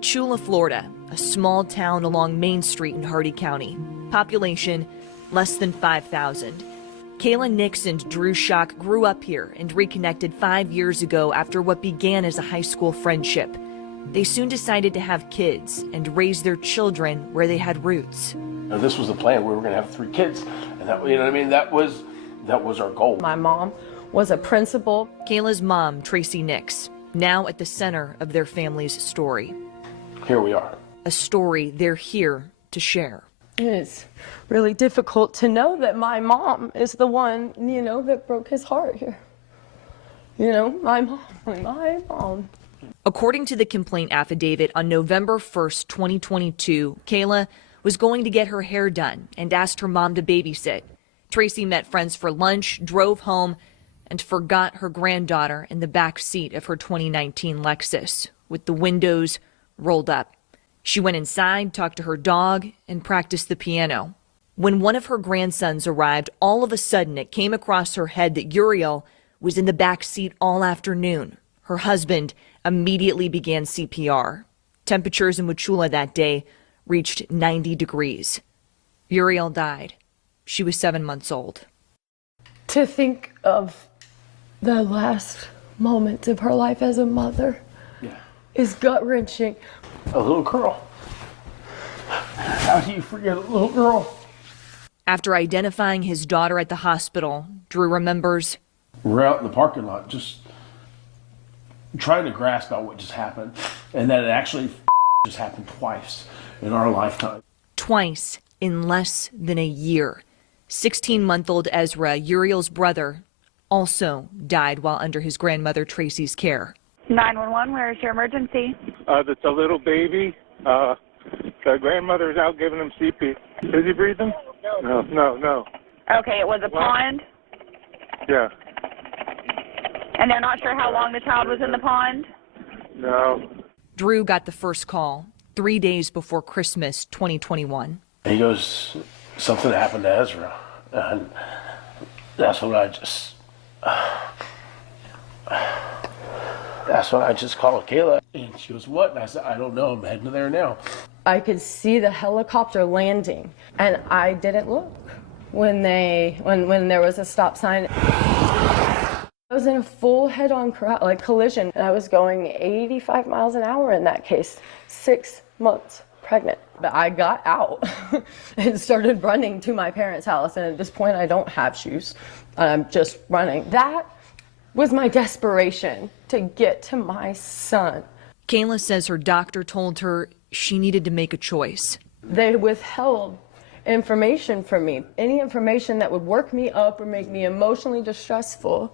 Wauchula, Florida, a small town along Main Street in Hardee County. Population less than 5,000. Kayla Nix and Drew Schock grew up here and reconnected 5 years ago after what began as a high school friendship. They soon decided to have kids and raise their children where they had roots. Now, this was the plan. We were going to have 3 kids, and that, you know what I mean? That was our goal. My mom was a principal. Kayla's mom, Tracy Nix, now at the center of their family's story. Here we are. A story they're here to share. It's really difficult to know that my mom is the one, that broke his heart here. My mom. According to the complaint affidavit, on November 1st, 2022, Kayla was going to get her hair done and asked her mom to babysit. Tracy met friends for lunch, drove home, and forgot her granddaughter in the back seat of her 2019 Lexus with the windows rolled up. She went inside, talked to her dog, and practiced the piano. When one of her grandsons arrived, all of a sudden it came across her head that Uriel was in the back seat all afternoon. Her husband immediately began CPR. Temperatures in Wauchula that day reached 90 degrees. Uriel died. She was 7 months old. To think of the last moments of her life as a mother is gut-wrenching. A little girl. How do you forget a little girl? After identifying his daughter at the hospital, Drew remembers. We're out in the parking lot just trying to grasp out what just happened, and that it actually just happened twice in our lifetime. Twice in less than a year. 16-month-old Ezra, Uriel's brother, also died while under his grandmother Tracy's care. 911, where is your emergency? That's a little baby. The grandmother's out giving him CP. Is he breathing? No. Okay, it was a pond? Yeah. And they're not sure how long the child was in the pond? No. Drew got the first call 3 days before Christmas 2021. He goes, something happened to Ezra. And that's when I just called Kayla. And she goes, what? And I said, I don't know. I'm heading there now. I could see the helicopter landing, and I didn't look when there was a stop sign. I was in a full head-on collision, and I was going 85 miles an hour in that case, 6 months pregnant. But I got out and started running to my parents' house, and at this point I don't have shoes. I'm just running. That was my desperation to get to my son. Kayla says her doctor told her she needed to make a choice. They withheld information from me. Any information that would work me up or make me emotionally distressful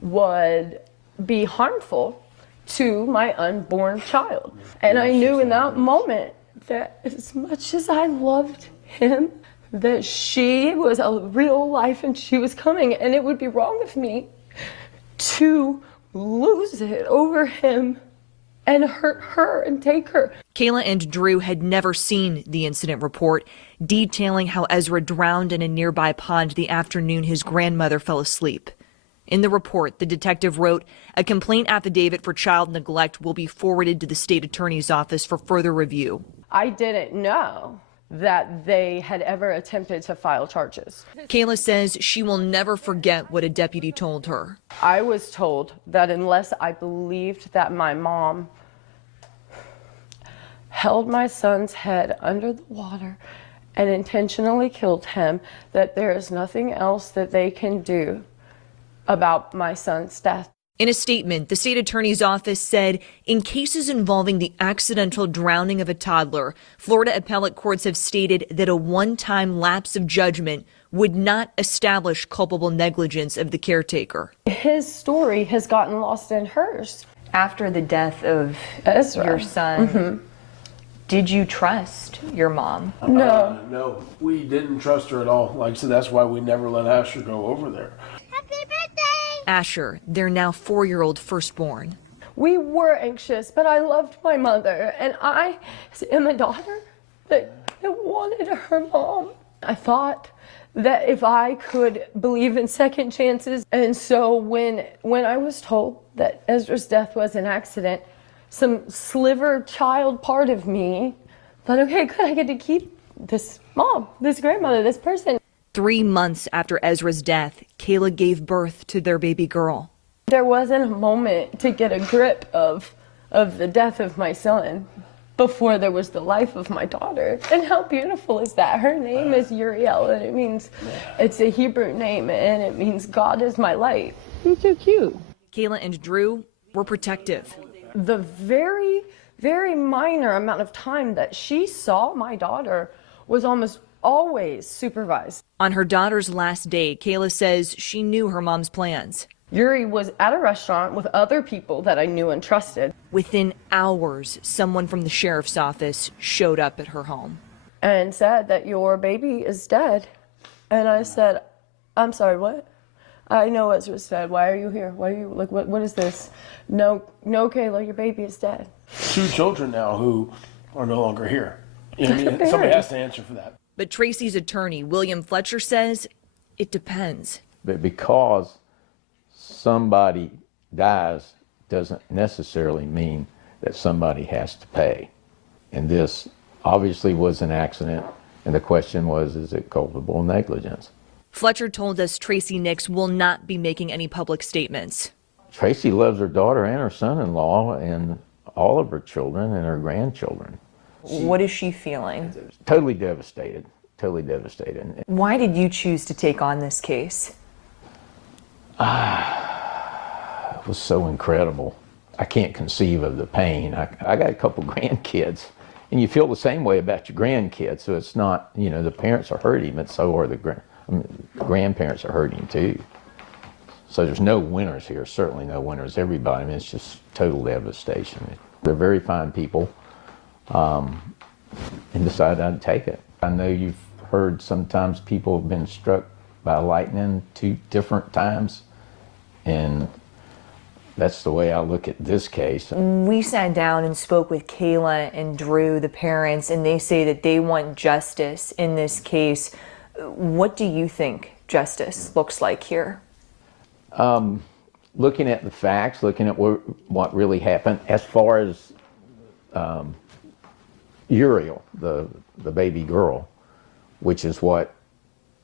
would be harmful to my unborn child. And I knew in that moment that as much as I loved him, that she was a real life and she was coming, and it would be wrong of me to lose it over him and hurt her and take her. Kayla and Drew had never seen the incident report detailing how Ezra drowned in a nearby pond the afternoon his grandmother fell asleep. In the report, the detective wrote, a complaint affidavit for child neglect will be forwarded to the state attorney's office for further review. I didn't know that they had ever attempted to file charges. Kayla says she will never forget what a deputy told her. I was told that unless I believed that my mom held my son's head under the water and intentionally killed him, that there is nothing else that they can do about my son's death. In a statement, the state attorney's office said, in cases involving the accidental drowning of a toddler, Florida appellate courts have stated that a one-time lapse of judgment would not establish culpable negligence of the caretaker. His story has gotten lost in hers. After the death of Ezra, your son, did you trust your mom? No. No, we didn't trust her at all. Like I said, that's why we never let Asher go over there. Asher, their now 4-year-old firstborn. We were anxious, but I loved my mother, and I am a daughter that wanted her mom. I thought that if I could believe in second chances, and so when I was told that Ezra's death was an accident, some sliver child part of me. But okay, good, I get to keep this mom, this grandmother, this person. 3 months after Ezra's death, Kayla gave birth to their baby girl. There wasn't a moment to get a grip of the death of my son before there was the life of my daughter. And how beautiful is that? Her name is Uriel, and it means, it's a Hebrew name, and it means God is my light. He's so cute. Kayla and Drew were protective. The very, very minor amount of time that she saw my daughter was almost always supervised. On her daughter's last day, Kayla says she knew her mom's plans. Yuri was at a restaurant with other people that I knew and trusted. Within hours, someone from the sheriff's office showed up at her home. And said that your baby is dead. And I said, I'm sorry, what? I know Ezra's dead. Why are you here? Why are you, like, what is this? No, Kayla, your baby is dead. 2 children now who are no longer here. You know what I mean? Somebody has to answer for that. But Tracy's attorney, William Fletcher, says it depends. But because somebody dies doesn't necessarily mean that somebody has to pay. And this obviously was an accident, and the question was, is it culpable negligence? Fletcher told us Tracy Nix will not be making any public statements. Tracy loves her daughter and her son-in-law and all of her children and her grandchildren. What is she feeling? Totally devastated, totally devastated. Why did you choose to take on this case? It was so incredible. I can't conceive of the pain. I got a couple grandkids, and you feel the same way about your grandkids. So it's not, you know, the parents are hurting, but so are the grandparents are hurting too. So there's no winners here, certainly no winners. Everybody, I mean, it's just total devastation. They're very fine people, and decided I'd take it. I know you've heard sometimes people have been struck by lightning 2 different times, and that's the way I look at this case. We sat down and spoke with Kayla and Drew, the parents, and they say that they want justice in this case. What do you think justice looks like here? Looking at the facts, looking at what really happened, as far as Uriel, the baby girl, which is what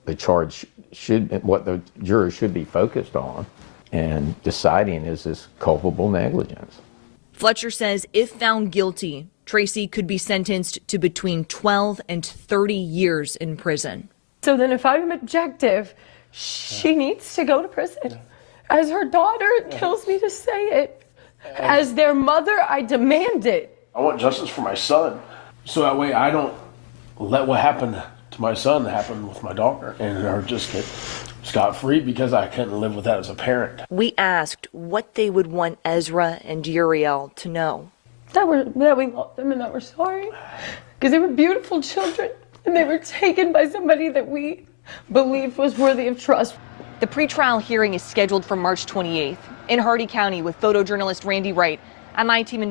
the charge what the jury should be focused on, and deciding is this culpable negligence. Fletcher says if found guilty, Tracy could be sentenced to between 12 and 30 years in prison. So then if I'm objective, she needs to go to prison. As her daughter, it kills me to say it. As their mother, I demand it. I want justice for my son, so that way I don't let what happened to my son happen with my daughter and her just get scot-free, because I couldn't live with that as a parent. We asked what they would want Ezra and Uriel to know. That we loved them and that we're sorry. Because they were beautiful children and they were taken by somebody that we believed was worthy of trust. The pretrial hearing is scheduled for March 28th in Hardee County with photojournalist Randy Wright. I'm my team